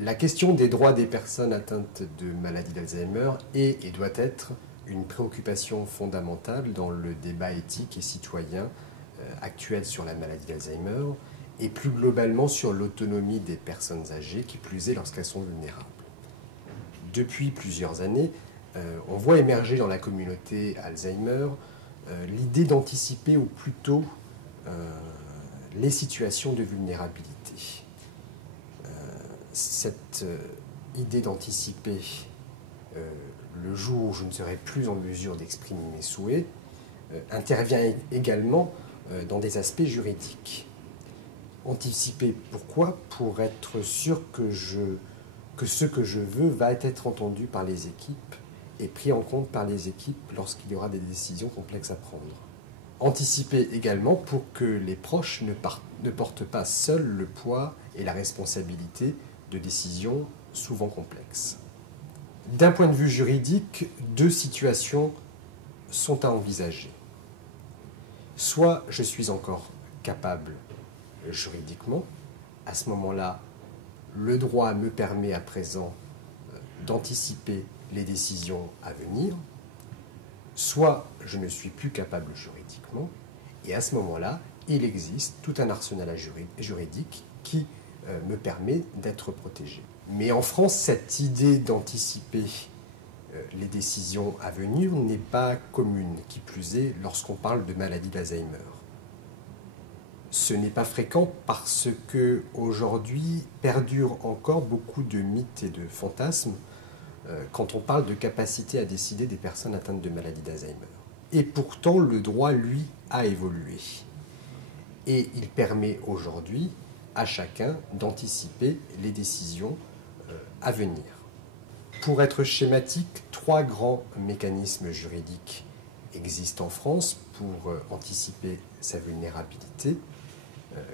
La question des droits des personnes atteintes de maladie d'Alzheimer est et doit être une préoccupation fondamentale dans le débat éthique et citoyen actuel sur la maladie d'Alzheimer et plus globalement sur l'autonomie des personnes âgées, qui plus est lorsqu'elles sont vulnérables. Depuis plusieurs années, on voit émerger dans la communauté Alzheimer l'idée d'anticiper au plus tôt les situations de vulnérabilité. Cette idée d'anticiper le jour où je ne serai plus en mesure d'exprimer mes souhaits intervient également dans des aspects juridiques. Anticiper, pourquoi? Pour être sûr que ce que je veux va être entendu par les équipes et pris en compte par les équipes lorsqu'il y aura des décisions complexes à prendre. Anticiper également pour que les proches ne portent pas seuls le poids et la responsabilité de décisions souvent complexes. D'un point de vue juridique, deux situations sont à envisager. Soit je suis encore capable juridiquement, à ce moment-là, le droit me permet à présent d'anticiper les décisions à venir, soit je ne suis plus capable juridiquement, et à ce moment-là, il existe tout un arsenal juridique qui me permet d'être protégé. Mais en France, cette idée d'anticiper les décisions à venir n'est pas commune, qui plus est lorsqu'on parle de maladie d'Alzheimer. Ce n'est pas fréquent parce qu'aujourd'hui perdurent encore beaucoup de mythes et de fantasmes quand on parle de capacité à décider des personnes atteintes de maladie d'Alzheimer. Et pourtant, le droit, lui, a évolué. Et il permet aujourd'hui à chacun d'anticiper les décisions à venir. Pour être schématique, trois grands mécanismes juridiques existent en France pour anticiper sa vulnérabilité.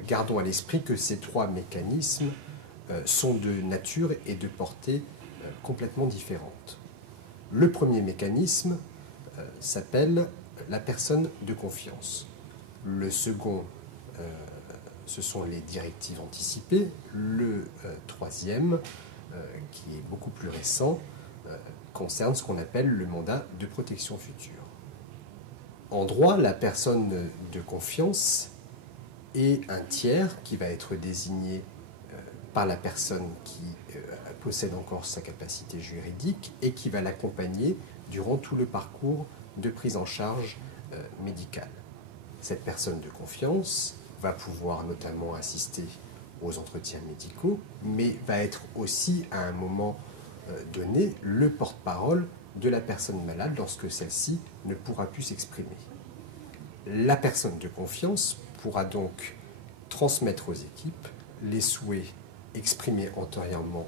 Gardons à l'esprit que ces trois mécanismes sont de nature et de portée complètement différentes. Le premier mécanisme s'appelle la personne de confiance. Le second, ce sont les directives anticipées. Le troisième, qui est beaucoup plus récent, concerne ce qu'on appelle le mandat de protection future. En droit, la personne de confiance est un tiers qui va être désigné par la personne qui possède encore sa capacité juridique et qui va l'accompagner durant tout le parcours de prise en charge médicale. Cette personne de confiance va pouvoir notamment assister aux entretiens médicaux, mais va être aussi à un moment donné le porte-parole de la personne malade lorsque celle-ci ne pourra plus s'exprimer. La personne de confiance pourra donc transmettre aux équipes les souhaits exprimés antérieurement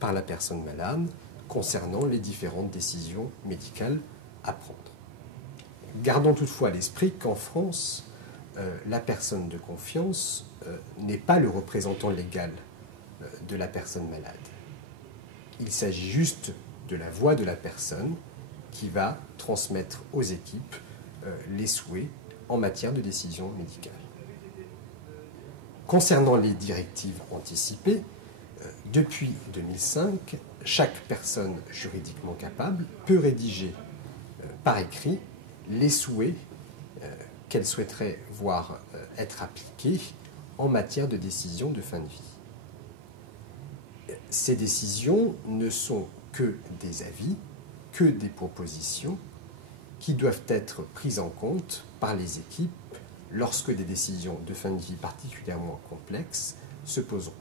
par la personne malade concernant les différentes décisions médicales à prendre. Gardons toutefois à l'esprit qu'en France, la personne de confiance n'est pas le représentant légal de la personne malade. Il s'agit juste de la voix de la personne qui va transmettre aux équipes les souhaits en matière de décision médicale. Concernant les directives anticipées, depuis 2005, chaque personne juridiquement capable peut rédiger par écrit les souhaits qu'elle souhaiterait voir être appliqués en matière de décision de fin de vie. Ces décisions ne sont que des avis, que des propositions qui doivent être prises en compte par les équipes lorsque des décisions de fin de vie particulièrement complexes se poseront.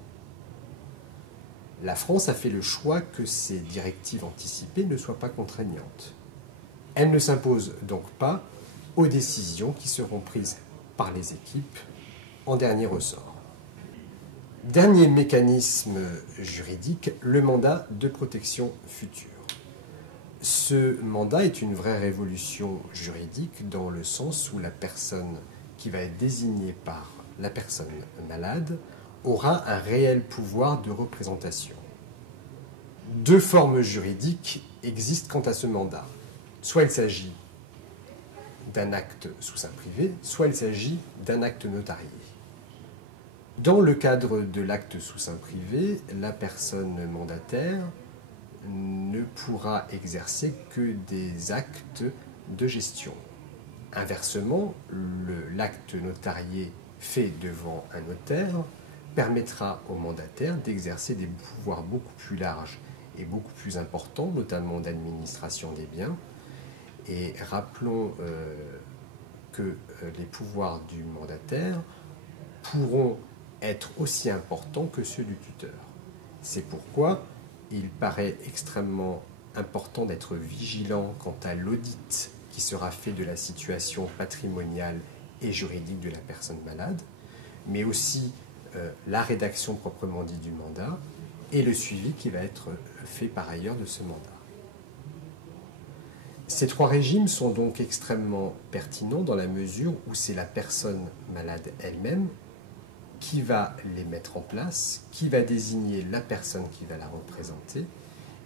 La France a fait le choix que ces directives anticipées ne soient pas contraignantes. Elles ne s'imposent donc pas aux décisions qui seront prises par les équipes en dernier ressort. Dernier mécanisme juridique, le mandat de protection future. Ce mandat est une vraie révolution juridique dans le sens où la personne qui va être désignée par la personne malade aura un réel pouvoir de représentation. Deux formes juridiques existent quant à ce mandat. Soit il s'agit d'un acte sous seing privé, soit il s'agit d'un acte notarié. Dans le cadre de l'acte sous seing privé, la personne mandataire ne pourra exercer que des actes de gestion. Inversement, l'acte notarié fait devant un notaire permettra au mandataire d'exercer des pouvoirs beaucoup plus larges et beaucoup plus importants, notamment d'administration des biens. Et rappelons que les pouvoirs du mandataire pourront être aussi importants que ceux du tuteur. C'est pourquoi il paraît extrêmement important d'être vigilant quant à l'audit qui sera fait de la situation patrimoniale et juridique de la personne malade, mais aussi la rédaction proprement dite du mandat et le suivi qui va être fait par ailleurs de ce mandat. Ces trois régimes sont donc extrêmement pertinents dans la mesure où c'est la personne malade elle-même qui va les mettre en place, qui va désigner la personne qui va la représenter,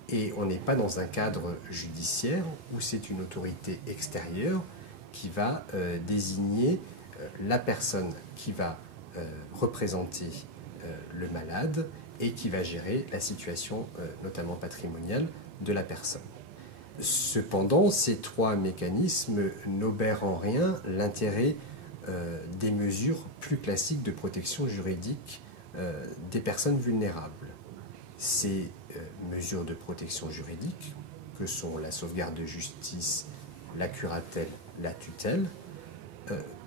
et on n'est pas dans un cadre judiciaire où c'est une autorité extérieure qui va désigner la personne qui va représenter le malade et qui va gérer la situation notamment patrimoniale de la personne. Cependant, ces trois mécanismes n'obèrent en rien l'intérêt des mesures plus classiques de protection juridique des personnes vulnérables. Ces mesures de protection juridique, que sont la sauvegarde de justice, la curatelle, la tutelle,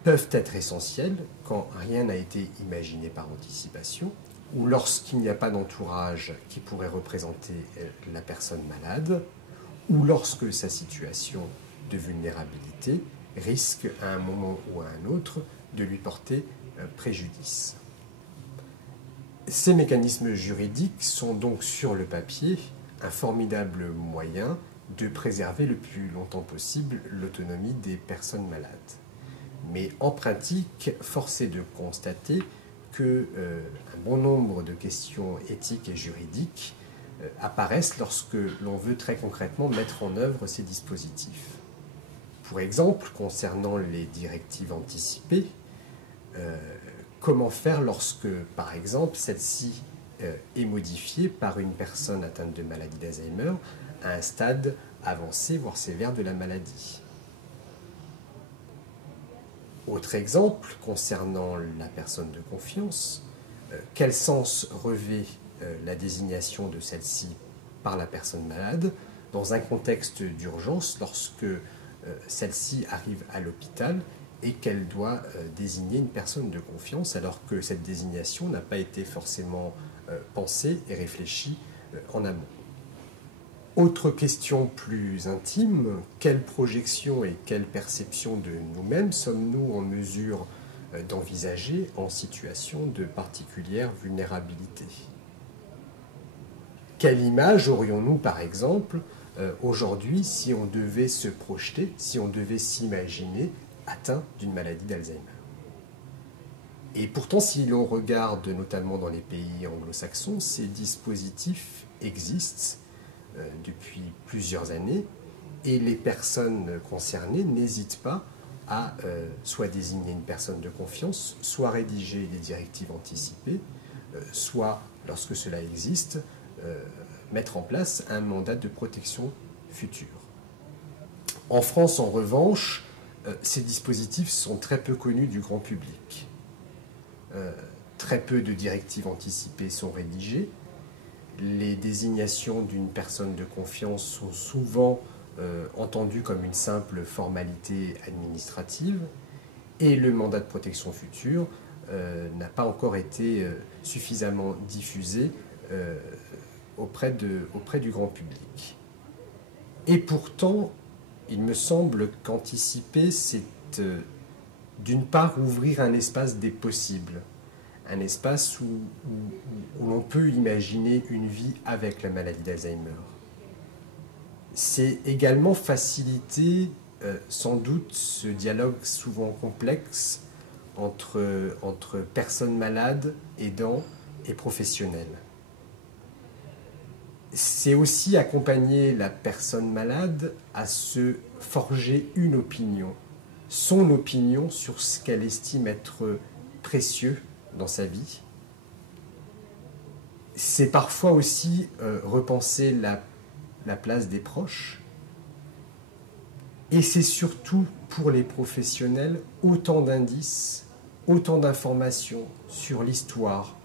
peuvent être essentielles quand rien n'a été imaginé par anticipation, ou lorsqu'il n'y a pas d'entourage qui pourrait représenter la personne malade, ou lorsque sa situation de vulnérabilité risque à un moment ou à un autre de lui porter préjudice. Ces mécanismes juridiques sont donc sur le papier un formidable moyen de préserver le plus longtemps possible l'autonomie des personnes malades. Mais en pratique, force est de constater qu'un bon nombre de questions éthiques et juridiques apparaissent lorsque l'on veut très concrètement mettre en œuvre ces dispositifs. Pour exemple, concernant les directives anticipées, comment faire lorsque, par exemple, celle-ci est modifiée par une personne atteinte de maladie d'Alzheimer à un stade avancé, voire sévère de la maladie. Autre exemple, concernant la personne de confiance, quel sens revêt la désignation de celle-ci par la personne malade dans un contexte d'urgence lorsque celle-ci arrive à l'hôpital et qu'elle doit désigner une personne de confiance alors que cette désignation n'a pas été forcément pensée et réfléchie en amont. Autre question plus intime, quelle projection et quelle perception de nous-mêmes sommes-nous en mesure d'envisager en situation de particulière vulnérabilité? Quelle image aurions-nous, par exemple, aujourd'hui, si on devait se projeter, si on devait s'imaginer atteint d'une maladie d'Alzheimer? Et pourtant, si l'on regarde notamment dans les pays anglo-saxons, ces dispositifs existent depuis plusieurs années et les personnes concernées n'hésitent pas à soit désigner une personne de confiance, soit rédiger des directives anticipées, soit, lorsque cela existe, mettre en place un mandat de protection future. En France, en revanche, ces dispositifs sont très peu connus du grand public. Très peu de directives anticipées sont rédigées. Les désignations d'une personne de confiance sont souvent entendues comme une simple formalité administrative et le mandat de protection future n'a pas encore été suffisamment diffusé auprès du grand public. Et pourtant, il me semble qu'anticiper, c'est d'une part ouvrir un espace des possibles, un espace où l'on peut imaginer une vie avec la maladie d'Alzheimer. C'est également faciliter sans doute ce dialogue souvent complexe entre personnes malades, aidants et professionnels. C'est aussi accompagner la personne malade à se forger une opinion, son opinion sur ce qu'elle estime être précieux dans sa vie c'est parfois aussi repenser la place des proches. Et c'est surtout pour les professionnels autant d'indices, autant d'informations sur l'histoire,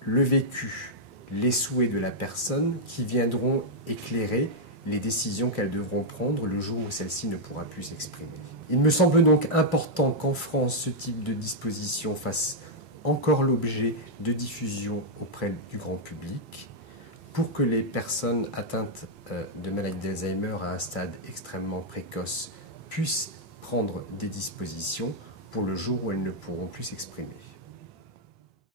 le vécu, les souhaits de la personne qui viendront éclairer les décisions qu'elles devront prendre le jour où celle-ci ne pourra plus s'exprimer. Il me semble donc important qu'en France, ce type de disposition fasse encore l'objet de diffusion auprès du grand public pour que les personnes atteintes de maladie d'Alzheimer à un stade extrêmement précoce puissent prendre des dispositions pour le jour où elles ne pourront plus s'exprimer.